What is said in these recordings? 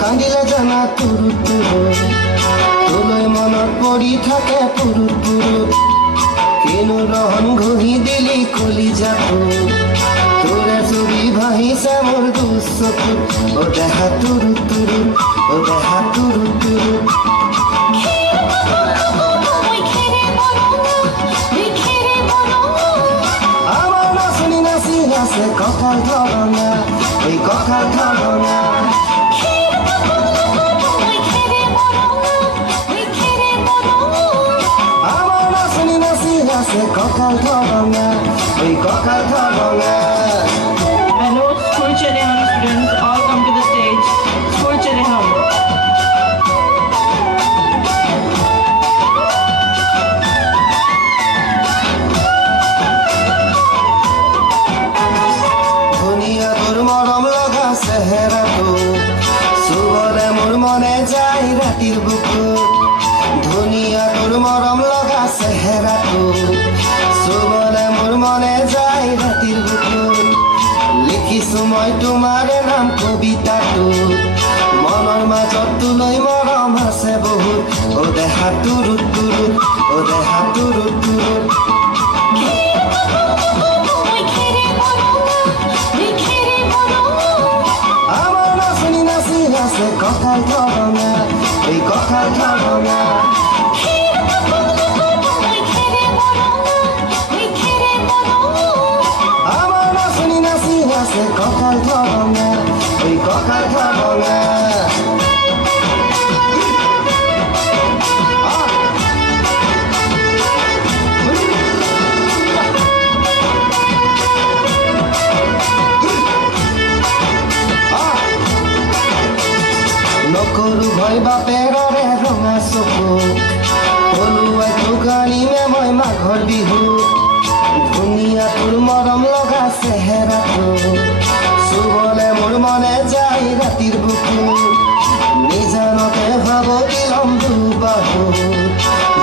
কান্দিলে জানা তুৰু তুৰু তোলৈ মনত পৰি থাকে পুৰু পুৰু কিনো ৰহন ঘঁহি দিলি কলিজাটো তোৰে ছবি ভাহিছে মোৰ দুচকুত অ দেহা তুৰু তুৰু অ দেহা তুৰু তুৰু আমাৰ নাচনি নাচি আছে কঁকাল ধৰণা এই কঁকাল ধৰণা কঁকাল ধৰণা এই কঁকাল ধৰণা Hello, School Chereham students, all come to the stage. School Chereham. ধুনীয়া তোৰ মৰম লগা চেহেৰাটো চুবলে মোৰ মনে যায় ৰাতিৰ বুকুত ধুনীয়া তোৰ মৰম লগা চেহেৰাটো চুবলে মোৰ মনে যায় ৰাতিৰ বুকুত লিখিছো মই তোমাৰে নাম কবিতাটো মনৰ মাজত তোলৈ মৰম আছে বহুত অ দেহা তুৰু তুৰু অ দেহা তুৰু তুৰু আমাৰ নাচনি নাচি আছে কঁকাল ধৰণা এই কঁকাল ধৰণা আমাৰ নাচনি নাচি আছে কঁকাল ধৰণা এই কঁকাল ধৰণা নকৰো ভয় বাপেৰৰে ৰঙা চকু পলুৱাই তোক আনিমে মই মাঘৰ বিহু ধুনীয়া তোৰ মৰম লগা চেহেৰাটো চুবলে মোৰ মনে যায় ৰাতিৰ বুকু নিজানতে ভাব দিলম দুবাহু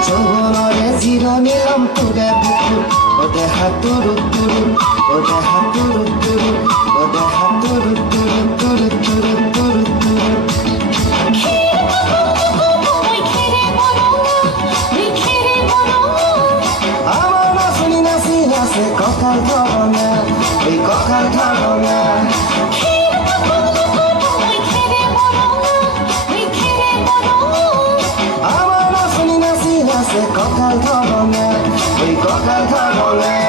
যৌৱনৰে জিৰণি লম তোৰে বুকুত অ দেহা তুৰু তুৰু অ দেহা তুৰু তুৰু অ দেহা তুৰু তুৰু তুৰু তুৰু তুৰু তুৰু আমাৰ নাচনি নাচি আছে কঁকাল ধৰণা এই কঁকাল ধৰণা আমাৰ নাচনি নাচি আছে কঁকাল ধৰণা এই কঁকাল ধৰণা